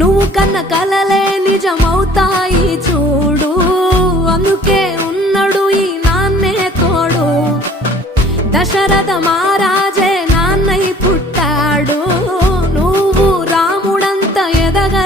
నువ్వు కన్న కలలే నిజమవుతాయి చూడు, అందుకే ఉన్నాడు ఈ నాన్నే తోడు. దశరథ మహారాజే నాన్నై పుట్టాడు, నువ్వు రాముడంత ఎదగ